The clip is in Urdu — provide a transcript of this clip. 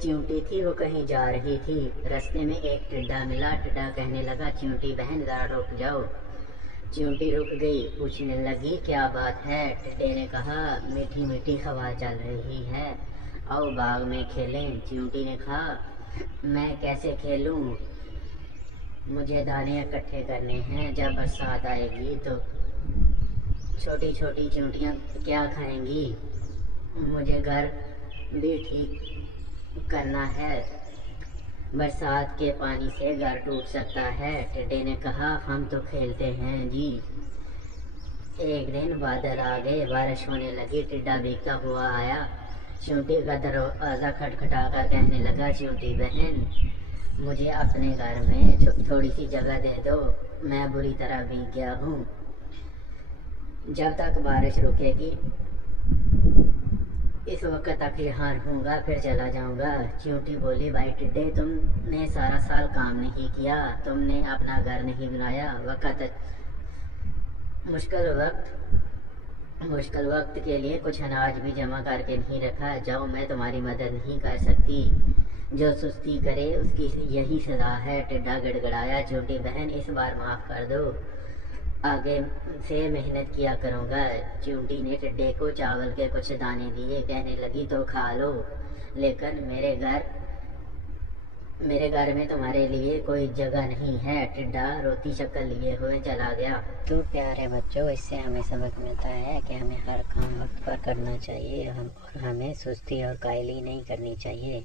چیونٹی تھی وہ کہیں جا رہی تھی، رستے میں ایک ٹڈا ملا۔ ٹڈا کہنے لگا چیونٹی بہن ذرا رک جاؤ۔ چیونٹی رک گئی، پوچھنے لگی کیا بات ہے؟ ٹڈے نے کہا میٹھی میٹھی ہوا چل رہی ہے، آؤ باغ میں کھیلیں۔ چیونٹی نے کہا میں کیسے کھیلوں، مجھے دانے اکٹھے کرنے ہیں، جب برسات آئے گی تو چھوٹی چھوٹی چیونٹیاں کیا کھائیں گی، مجھے گھر بھی ٹھیک کرنا ہے، برسات کے پانی سے گھر ٹوٹ سکتا ہے۔ ٹڈے نے کہا ہم تو کھیلتے ہیں جی۔ ایک دن بادل آ گئے، بارش ہونے لگی، ٹڈا بھیگتا ہوا آیا، چیونٹی کا دروازہ کھٹکھٹا کر کہنے لگا چیونٹی بہن مجھے اپنے گھر میں تھوڑی سی جگہ دے دو، میں بری طرح بھیگ گیا ہوں، جب تک بارش رکے گی اس وقت تک یہاں رہوں گا، پھر چلا جاؤں گا۔ چیونٹی بولی بھائی ٹڈے تم نے سارا سال کام نہیں کیا، تم نے اپنا گھر نہیں بنایا، مشکل وقت کے لیے کچھ اناج بھی جمع کر کے نہیں رکھا، جاؤ میں تمہاری مدد نہیں کر سکتی، جو سستی کرے اس کی یہی سزا ہے۔ ٹڈا گڑ گڑایا چیونٹی بہن اس بار معاف کر دو، آگے سے محنت کیا کروں گا۔ چیونٹی نے ٹڈے کو چاول کے کچھ دانے دیے، کہنے لگی تو کھا لو، لیکن میرے گھر میں تمہارے لیے کوئی جگہ نہیں ہے۔ ٹڈا روتی شکل لیے ہوئے چلا گیا۔ تو پیارے بچوں، اس سے ہمیں سبق ملتا ہے کہ ہمیں ہر کام وقت پر کرنا چاہیے اور ہمیں سستی اور کائلی نہیں کرنی چاہیے۔